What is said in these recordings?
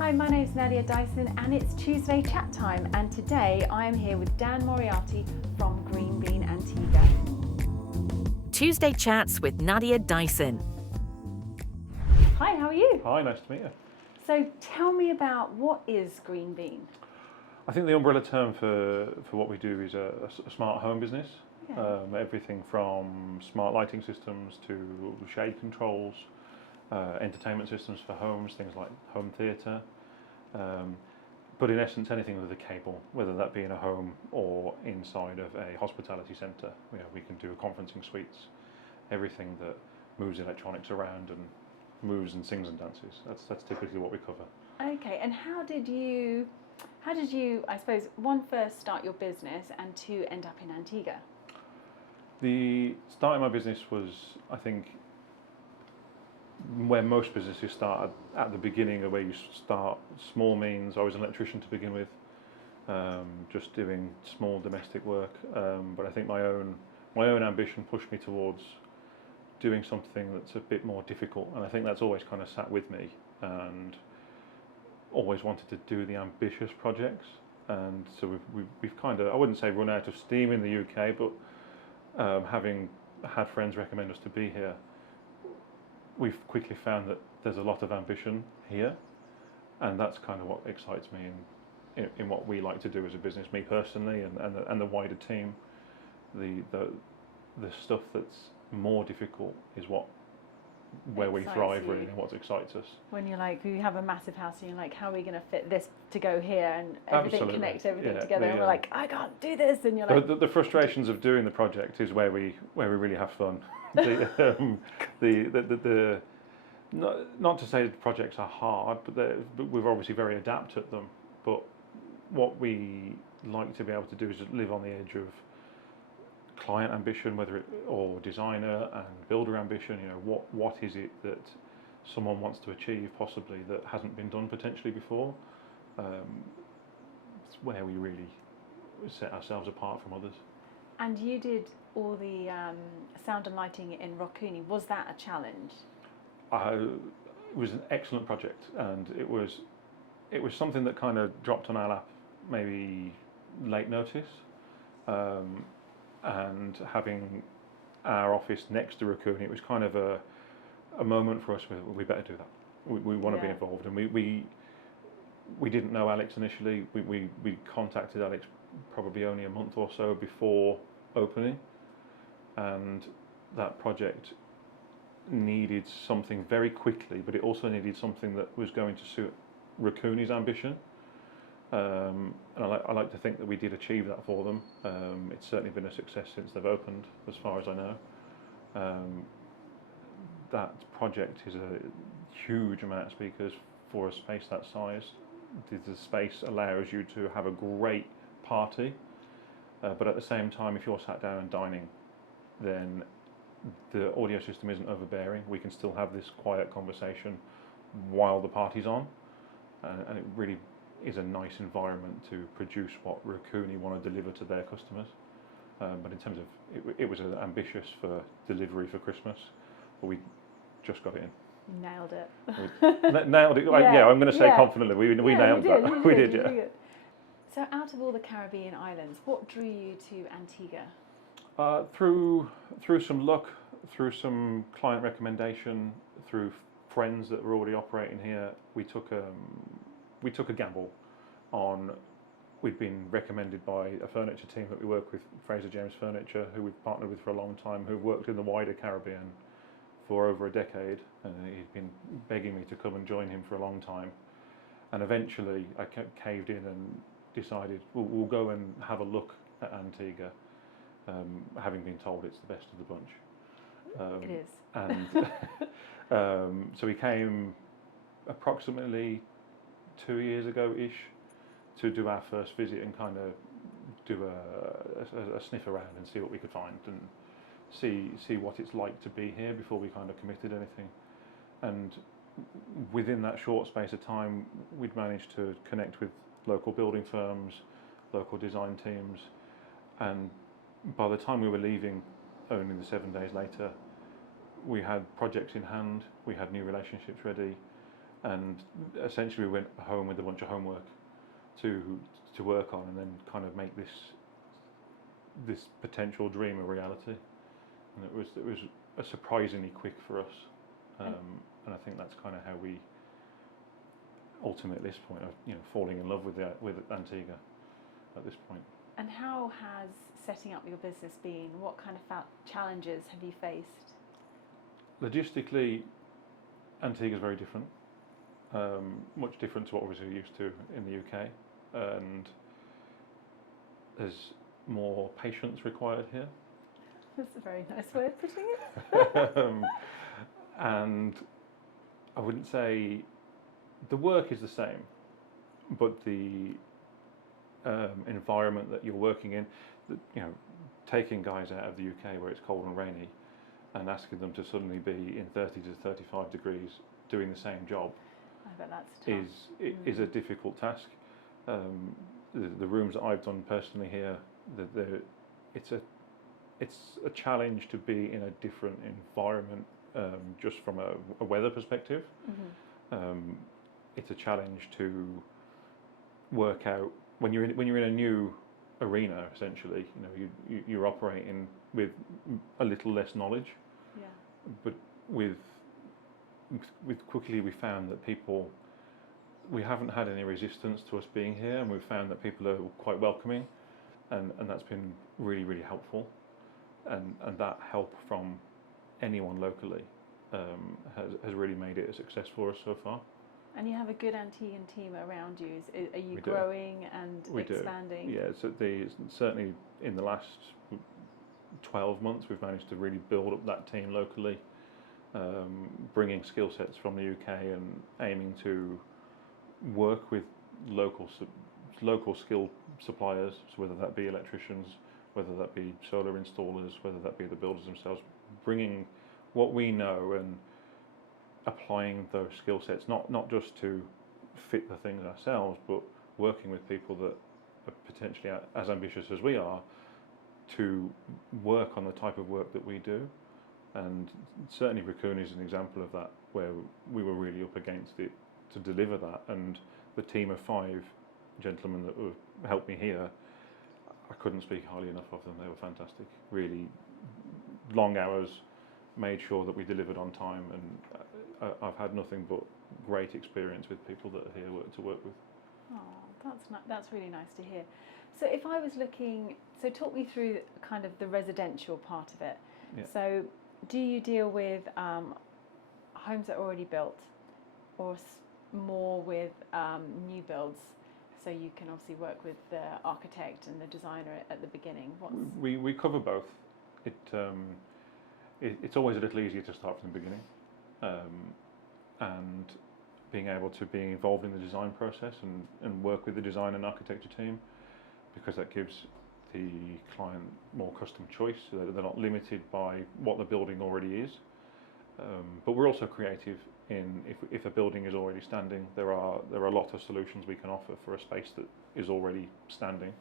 Hi, my name's Nadia Dyson and it's Tuesday chat time, and today I am here with Dan Moriarty from Green Bean Antigua. Tuesday Chats with Nadia Dyson. Hi, how are you? Hi, nice to meet you. So tell me about what is Green Bean? I think the umbrella term for what we do is a smart home business. Yeah. Everything from smart lighting systems to shade controls, entertainment systems for homes, things like home theatre. But in essence, anything with a cable, whether that be in a home or inside of a hospitality centre. We can do conferencing suites, everything that moves electronics around and moves and sings and dances. That's typically what we cover. Okay, and how did you, I suppose, one, first start your business, and two, end up in Antigua? The start of my business was, I think, where most businesses start at the beginning, of where you start small means. I was an electrician to begin with, just doing small domestic work. But I think my own ambition pushed me towards doing something that's a bit more difficult, and I think that's always kind of sat with me, and always wanted to do the ambitious projects. And so we've kind of, I wouldn't say run out of steam in the UK, but having had friends recommend us to be here, we've quickly found that there's a lot of ambition here, and that's kind of what excites me in what we like to do as a business, me personally, and the wider team. The stuff that's more difficult is where we thrive, really, and what excites us. When you're like, you have a massive house and you're like, how are we going to fit this to go here, and everything connects everything together, and we're like, I can't do this, and you're like... The frustrations of doing the project is where we really have fun. Not to say that projects are hard, but we're obviously very adept at them. But what we like to be able to do is just live on the edge of client ambition, or designer and builder ambition. What is it that someone wants to achieve, possibly, that hasn't been done potentially before? It's where we really set ourselves apart from others. And you did all the sound and lighting in Rakuni. Was that a challenge? It was an excellent project, and it was something that kind of dropped on our lap, maybe late notice. And having our office next to Rakuni, it was kind of a moment for us where we better do that. We want to be involved, and we didn't know Alex initially. We contacted Alex probably only a month or so before opening, and that project needed something very quickly, but it also needed something that was going to suit Rakuni's ambition. And I like to think that we did achieve that for them. It's certainly been a success since they've opened, as far as I know. That project is a huge amount of speakers for a space that size. The space allows you to have a great party, but at the same time, if you're sat down and dining, then the audio system isn't overbearing. We can still have this quiet conversation while the party's on, and it really is a nice environment to produce what Rakuni want to deliver to their customers. But in terms of, it was ambitious for delivery for Christmas, but we just got it in. Nailed it. Nailed it. Yeah, I'm going to say confidently, we nailed that. We did, yeah. So out of all the Caribbean islands, what drew you to Antigua? Through some luck, through some client recommendation, through friends that were already operating here, we took a gamble on. We'd been recommended by a furniture team that we work with, Fraser James Furniture, who we've partnered with for a long time, who've worked in the wider Caribbean for over a decade, and he'd been begging me to come and join him for a long time. And eventually I caved in and decided we'll go and have a look at Antigua, having been told it's the best of the bunch. It is. And so we came approximately 2 years ago-ish to do our first visit and kind of do a sniff around and see what we could find and see what it's like to be here before we kind of committed anything. And within that short space of time, we'd managed to connect with local building firms, local design teams, and by the time we were leaving, only the 7 days later, we had projects in hand, we had new relationships ready, and essentially we went home with a bunch of homework to work on, and then kind of make this potential dream a reality. And it was a surprisingly quick for us, and I think that's kind of how we ultimately at this point are falling in love with Antigua at this point. And how has setting up your business been? What kind of challenges have you faced? Logistically, Antigua is very different, much different to what we're used to in the UK, and there's more patience required here. That's a very nice way of putting it. And I wouldn't say the work is the same, but the environment that you're working in, taking guys out of the UK where it's cold and rainy and asking them to suddenly be in 30 to 35 degrees doing the same job, I bet that's tough. is a difficult task. The rooms that I've done personally here, it's a challenge to be in a different environment, just from a weather perspective. Mm-hmm. It's a challenge to work out when you're in a new arena. Essentially, you're operating with a little less knowledge. Yeah. But with quickly we found that we haven't had any resistance to us being here, and we've found that people are quite welcoming, and that's been really, really helpful, and that help from anyone locally has really made it a success for us so far. And you have a good Antiguan team around you. Are you We do. growing and We expanding? do. Yeah, so certainly in the last 12 months we've managed to really build up that team locally, bringing skill sets from the UK and aiming to work with local skilled suppliers, so whether that be electricians, whether that be solar installers, whether that be the builders themselves, bringing what we know and applying those skill sets, not just to fit the things ourselves, but working with people that are potentially as ambitious as we are to work on the type of work that we do. And certainly Rakuni is an example of that, where we were really up against it to deliver that. And the team of 5 gentlemen that helped me here, I couldn't speak highly enough of them. They were fantastic. Really long hours, made sure that we delivered on time, and I've had nothing but great experience with people that are here to work with. Oh, that's really nice to hear. So if I was looking, so talk me through kind of the residential part of it. Yeah. So do you deal with homes that are already built, or more with new builds? So you can obviously work with the architect and the designer at the beginning. We cover both. It's always a little easier to start from the beginning, and being able to be involved in the design process and work with the design and architecture team, because that gives the client more custom choice, so that they're not limited by what the building already is. But we're also creative in if a building is already standing, there are a lot of solutions we can offer for a space that is already standing.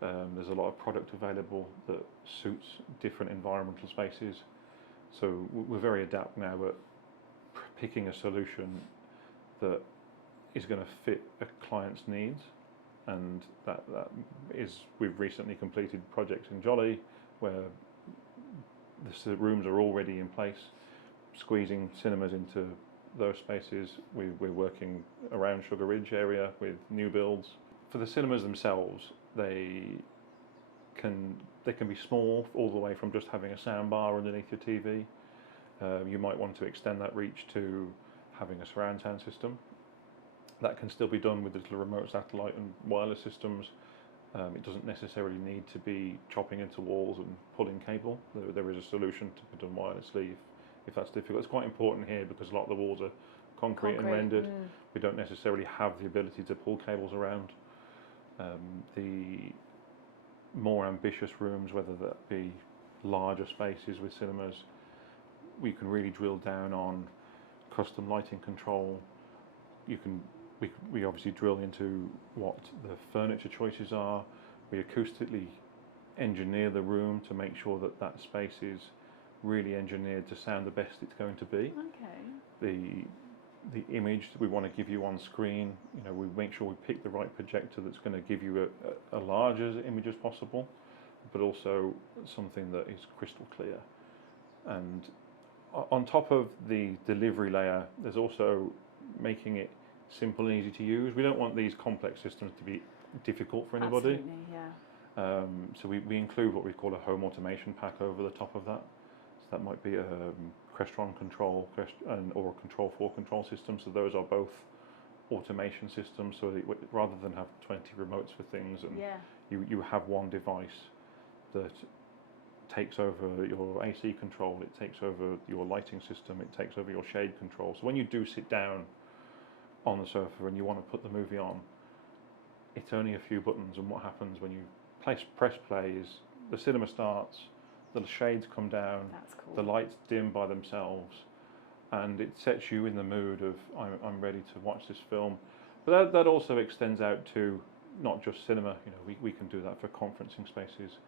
There's a lot of product available that suits different environmental spaces, so we're very adept now at picking a solution that is going to fit a client's needs, and that is, we've recently completed projects in Jolly where the rooms are already in place, squeezing cinemas into those spaces. We're working around Sugar Ridge area with new builds. For the cinemas themselves, they can be small, all the way from just having a sound bar underneath your TV. You might want to extend that reach to having a surround sound system. That can still be done with the little remote satellite and wireless systems. It doesn't necessarily need to be chopping into walls and pulling cable. There is a solution to be done wirelessly if that's difficult. It's quite important here because a lot of the walls are concrete and rendered. We don't necessarily have the ability to pull cables around. The more ambitious rooms, whether that be larger spaces with cinemas, we can really drill down on custom lighting control. We obviously drill into what the furniture choices are. We acoustically engineer the room to make sure that that space is really engineered to sound the best it's going to be. Okay. the image that we want to give you on screen. You know, we make sure we pick the right projector that's going to give you a large image as possible, but also something that is crystal clear. And on top of the delivery layer, there's also making it simple and easy to use. We don't want these complex systems to be difficult for anybody. Absolutely, yeah. So we include what we call a home automation pack over the top of that. So that might be a Crestron control or a Control 4 control system. So those are both automation systems. So that rather than have 20 remotes for things, and you have one device that takes over your AC control, it takes over your lighting system, it takes over your shade control. So when you do sit down on the sofa and you want to put the movie on, it's only a few buttons, and what happens when you press play is the cinema starts, the shades come down, That's cool. the lights dim by themselves, and it sets you in the mood of I'm ready to watch this film. But that also extends out to not just cinema. You know, we can do that for conferencing spaces.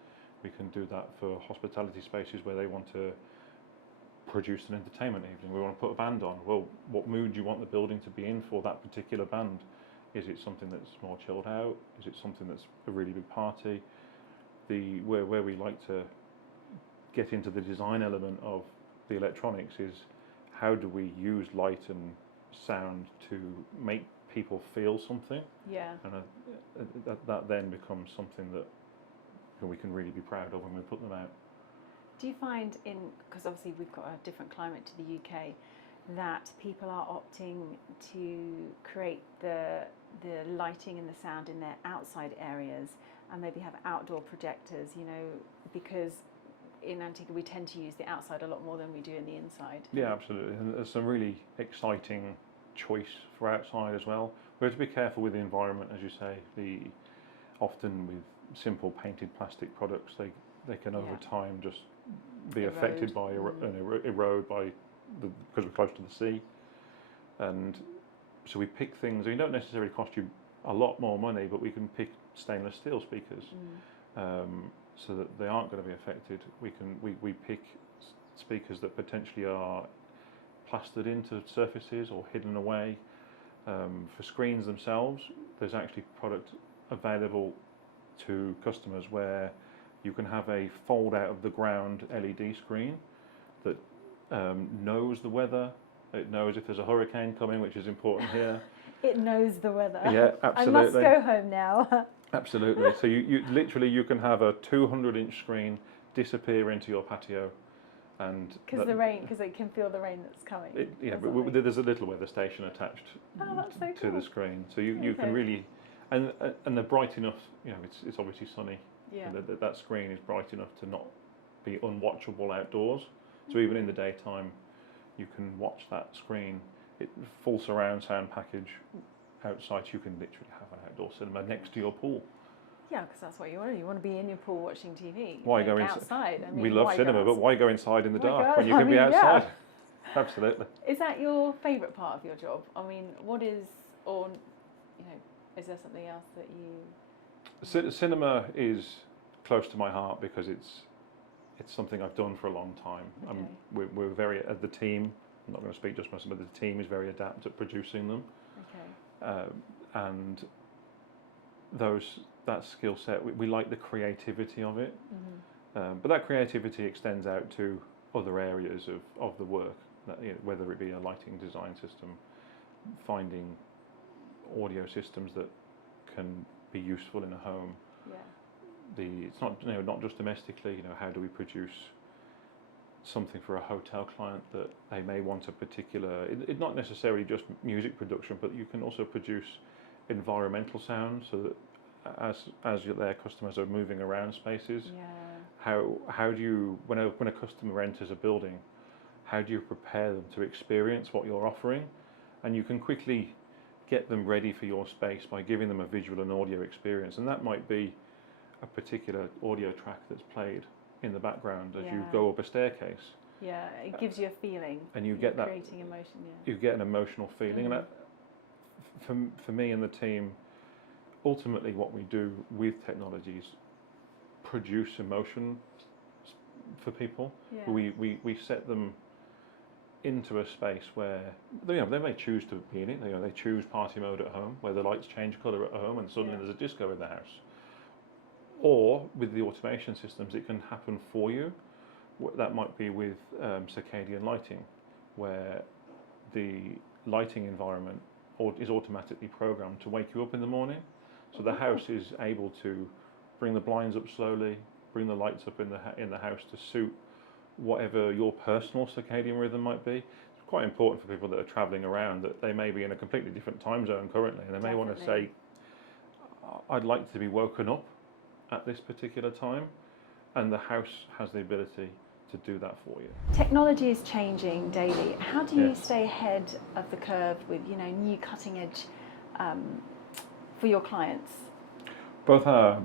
We can do that for hospitality spaces where they want to produce an entertainment evening. We want to put a band on. Well, what mood do you want the building to be in for that particular band? Is it something that's more chilled out? Is it something that's a really big party? Where we like to get into the design element of the electronics is how do we use light and sound to make people feel something? Yeah. And that then becomes something that we can really be proud of when we put them out. Do you find because obviously we've got a different climate to the UK, that people are opting to create the lighting and the sound in their outside areas and maybe have outdoor projectors, you know, because in Antigua we tend to use the outside a lot more than we do in the inside. Yeah, absolutely. And there's some really exciting choice for outside as well. We have to be careful with the environment, as you say. Often with simple painted plastic products, they can over time just be affected by erode by because we're close to the sea. And so we pick things. They don't necessarily cost you a lot more money, but we can pick stainless steel speakers so that they aren't going to be affected. We pick speakers that potentially are plastered into surfaces or hidden away. For screens themselves, there's actually product available to customers where you can have a fold out of the ground LED screen that knows the weather. It knows if there's a hurricane coming, which is important here. It knows the weather. Yeah, absolutely. I must go home now. Absolutely. So you literally you can have a 200-inch screen disappear into your patio, and because it can feel the rain that's coming. But there's a little weather station attached to the screen, so you can really, and they're bright enough. You know, it's obviously sunny. Yeah. That screen is bright enough to not be unwatchable outdoors. So even in the daytime, you can watch that screen. Full surround sound package outside. You can literally have an outdoor cinema next to your pool. Yeah, because that's what you want. You want to be in your pool watching TV. Why go outside? I mean, we love cinema, but why go inside in the dark when you I can mean, be outside? Yeah. Absolutely. Is that your favourite part of your job? I mean, what is, or is there something else that you? Cinema is close to my heart because it's something I've done for a long time. Okay. We're very, as the team, I'm not going to speak just for myself, but the team is very adept at producing them. Okay. And that skill set, we like the creativity of it. Mm-hmm. But that creativity extends out to other areas of the work, whether it be a lighting design system, finding audio systems that can be useful in a home. Yeah. It's not just domestically. How do we produce something for a hotel client that they may want a particular? It's not necessarily just music production, but you can also produce environmental sound so that as their customers are moving around spaces, how do you, when a customer enters a building, how do you prepare them to experience what you're offering? And you can quickly get them ready for your space by giving them a visual and audio experience, and that might be a particular audio track that's played in the background as you go up a staircase. Yeah, it gives you a feeling. And you get that creating emotion. You get an emotional feeling, and that, for me and the team, ultimately what we do with technologies produce emotion for people. Yeah. We set them into a space where they may choose to be in it. They choose party mode at home, where the lights change colour at home, and suddenly there's a disco in the house. Or with the automation systems, it can happen for you. That might be with circadian lighting, where the lighting environment is automatically programmed to wake you up in the morning. So the house is able to bring the blinds up slowly, bring the lights up in the house to suit whatever your personal circadian rhythm might be. It's quite important for people that are travelling around that they may be in a completely different time zone currently, and they may want to say, I'd like to be woken up at this particular time, and the house has the ability to do that for you. Technology is changing daily. How do you stay ahead of the curve with new cutting edge for your clients? Both our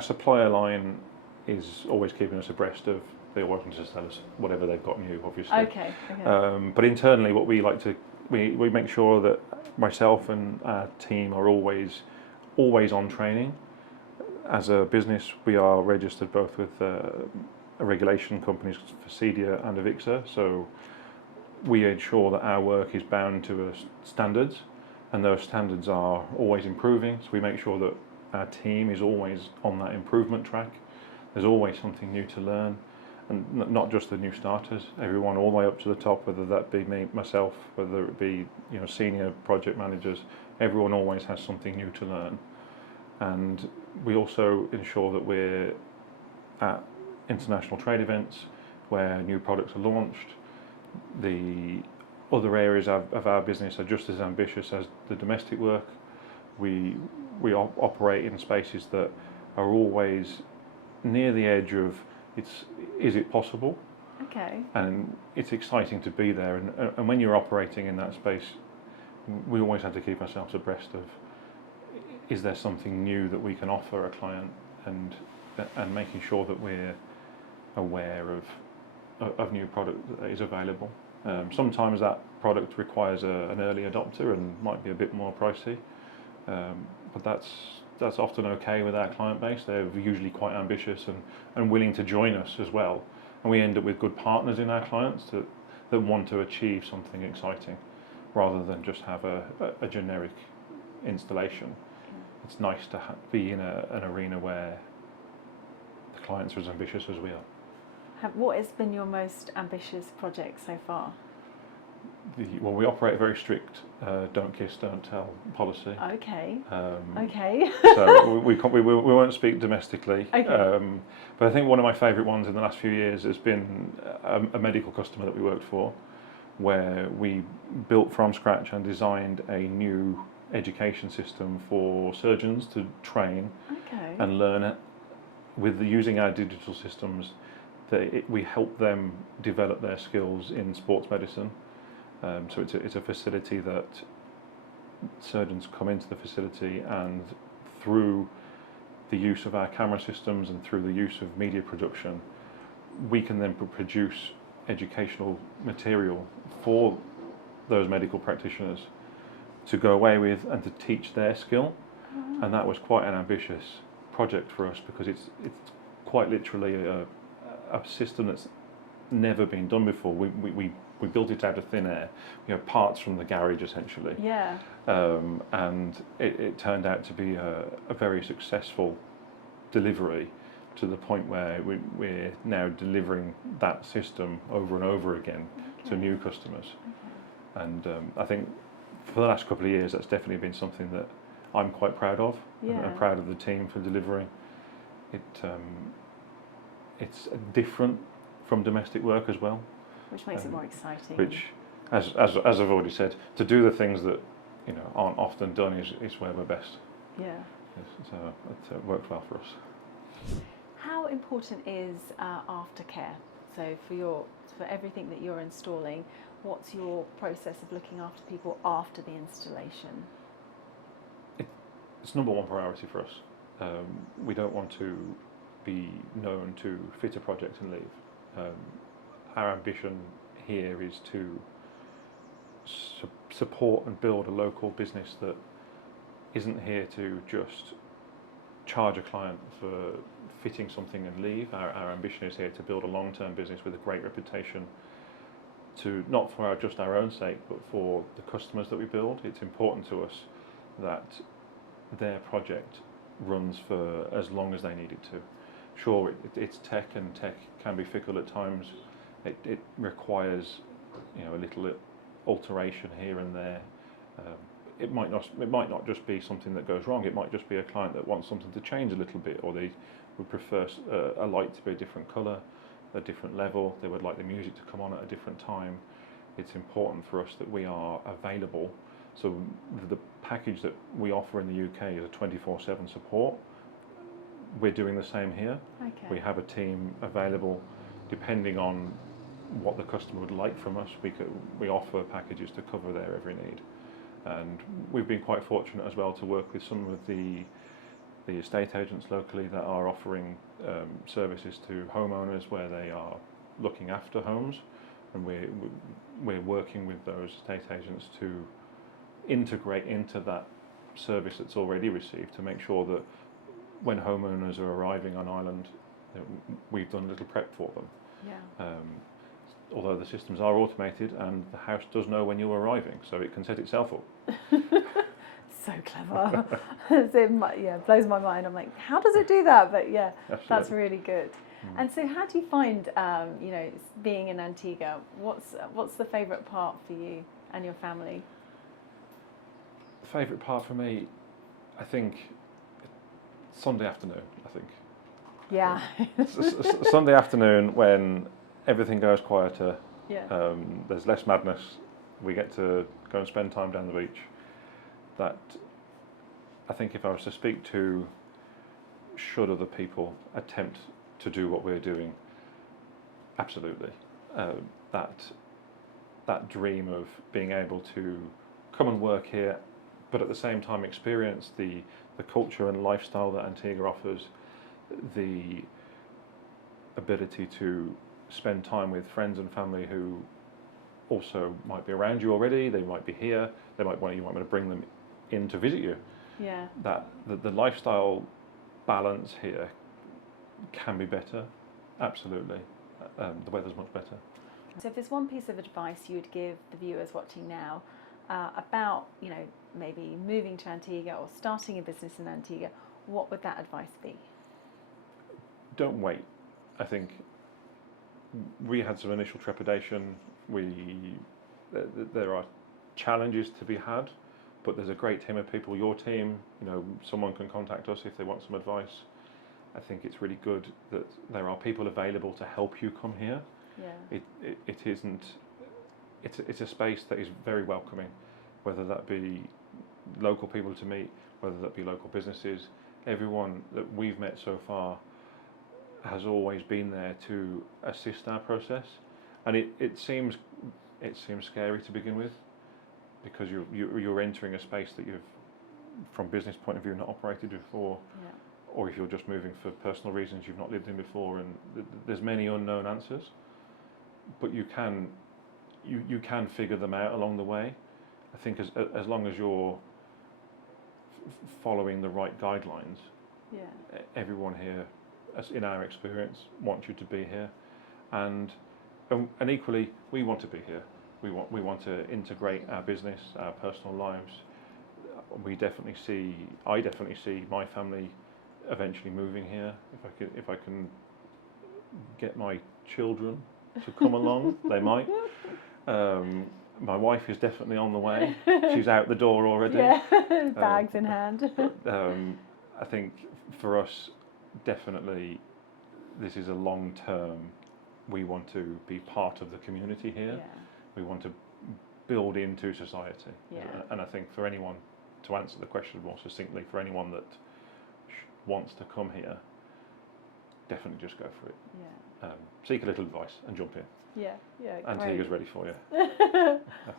supplier line is always keeping us abreast of. They always want to tell us whatever they've got new, obviously. Okay. But internally, what we like to we make sure that myself and our team are always on training. As a business, we are registered both with regulation companies for CEDIA and AVIXA, so we ensure that our work is bound to standards, and those standards are always improving. So we make sure that our team is always on that improvement track. There's always something new to learn, and not just the new starters. Everyone all the way up to the top, whether that be myself, whether it be senior project managers. Everyone always has something new to learn, and we also ensure that we're at international trade events where new products are launched. The other areas of our business are just as ambitious as the domestic work. We operate in spaces that are always near the edge of is it possible? Okay. And it's exciting to be there. And when you're operating in that space, we always have to keep ourselves abreast of, is there something new that we can offer a client, and making sure that we're aware of new product that is available. Sometimes that product requires an early adopter and might be a bit more pricey, but that's often okay with our client base. They're usually quite ambitious and willing to join us as well, and we end up with good partners in our clients that want to achieve something exciting rather than just have a generic installation. It's nice to be in an arena where the clients are as ambitious as we are. What has been your most ambitious project so far? Well, we operate a very strict don't kiss, don't tell policy. Okay. Okay. So we won't speak domestically. Okay. But I think one of my favourite ones in the last few years has been a medical customer that we worked for, where we built from scratch and designed a new education system for surgeons to train and learn it using our digital systems. We help them develop their skills in sports medicine. So it's a facility that surgeons come into the facility, and through the use of our camera systems and through the use of media production, we can then produce educational material for those medical practitioners to go away with and to teach their skill. And that was quite an ambitious project for us, because it's quite literally a system that's never been done before. We built it out of thin air, parts from the garage essentially. Yeah. And it turned out to be a very successful delivery, to the point where we're now delivering that system over and over again to new customers. And I think for the last couple of years, that's definitely been something that I'm quite proud of. I'm proud of the team for delivering. It's different from domestic work as well, which makes it more exciting. Which, as I've already said, to do the things that aren't often done is where we're best. Yeah. Yes, so it worked well for us. How important is aftercare? So for everything that you're installing, what's your process of looking after people after the installation? It's number one priority for us. We don't want to be known to fit a project and leave. Our ambition here is to support and build a local business that isn't here to just charge a client for fitting something and leave. Our ambition is here to build a long-term business with a great reputation, not for just our own sake, but for the customers that we build. It's important to us that their project runs for as long as they need it to. Sure, it's tech, and tech can be fickle at times. It requires, a little alteration here and there. It might not just be something that goes wrong. It might just be a client that wants something to change a little bit, or they would prefer a light to be a different colour, a different level. They would like the music to come on at a different time. It's important for us that we are available. So the package that we offer in the UK is a 24/7 support. We're doing the same here. Okay. We have a team available depending on what the customer would like from us. We offer packages to cover their every need. And we've been quite fortunate as well to work with some of the estate agents locally that are offering services to homeowners where they are looking after homes, and we're working with those estate agents to integrate into that service that's already received, to make sure that when homeowners are arriving on island, we've done a little prep for them. Yeah. Although the systems are automated and the house does know when you're arriving, so it can set itself up. So clever. It blows my mind. I'm like, how does it do that? But yeah, Absolutely. That's really good. And so how do you find, being in Antigua? What's the favourite part for you and your family? The favourite part for me, I think, Sunday afternoon, I think. Yeah. Sunday afternoon when everything goes quieter, Yeah. there's less madness, we get to go and spend time down the beach. That, I think if I was to speak to, should other people attempt to do what we're doing, absolutely. That dream of being able to come and work here, but at the same time experience the culture and lifestyle that Antigua offers, the ability to spend time with friends and family who also might be around you already, they might be here, you might want to bring them in to visit you. Yeah. That the lifestyle balance here can be better, absolutely. The weather's much better. So if there's one piece of advice you would give the viewers watching now about, maybe moving to Antigua or starting a business in Antigua, what would that advice be? Don't wait. I think we had some initial trepidation. There are challenges to be had, but there's a great team of people. Your team, someone can contact us if they want some advice. I think it's really good that there are people available to help you come here. Yeah. It isn't. It's a space that is very welcoming, whether that be local people to meet, whether that be local businesses. Everyone that we've met so far has always been there to assist our process, and it seems scary to begin with, because you're entering a space that you've, from business point of view, not operated before. Yeah. Or if you're just moving for personal reasons you've not lived in before, and there's many unknown answers, but you can figure them out along the way. I think as long as you're following the right guidelines, Yeah. everyone here, as in our experience, wants you to be here, and equally we want to be here. We want to integrate our business, our personal lives. I definitely see my family eventually moving here. If I can get my children to come along, they might. My wife is definitely on the way. She's out the door already. Yeah. Bags in hand. I think for us, definitely, this is a long term. We want to be part of the community here. Yeah. We want to build into society. Yeah. And I think for anyone, to answer the question more succinctly, for anyone that wants to come here, definitely just go for it. Yeah. Seek a little advice and jump in. Yeah. Yeah. Antigua's ready for you.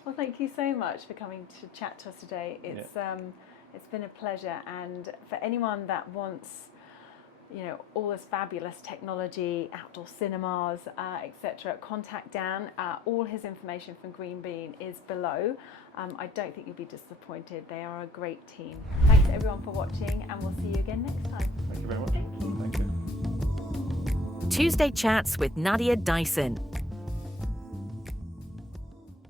Well, thank you so much for coming to chat to us today. It's been a pleasure, and for anyone that wants, all this fabulous technology, outdoor cinemas, etc., contact Dan. All his information from Green Bean is below. I don't think you'll be disappointed. They are a great team. Thanks everyone for watching, and we'll see you again next time. Thank you very much. Thank you. Thank you. Tuesday Chats with Nadia Dyson.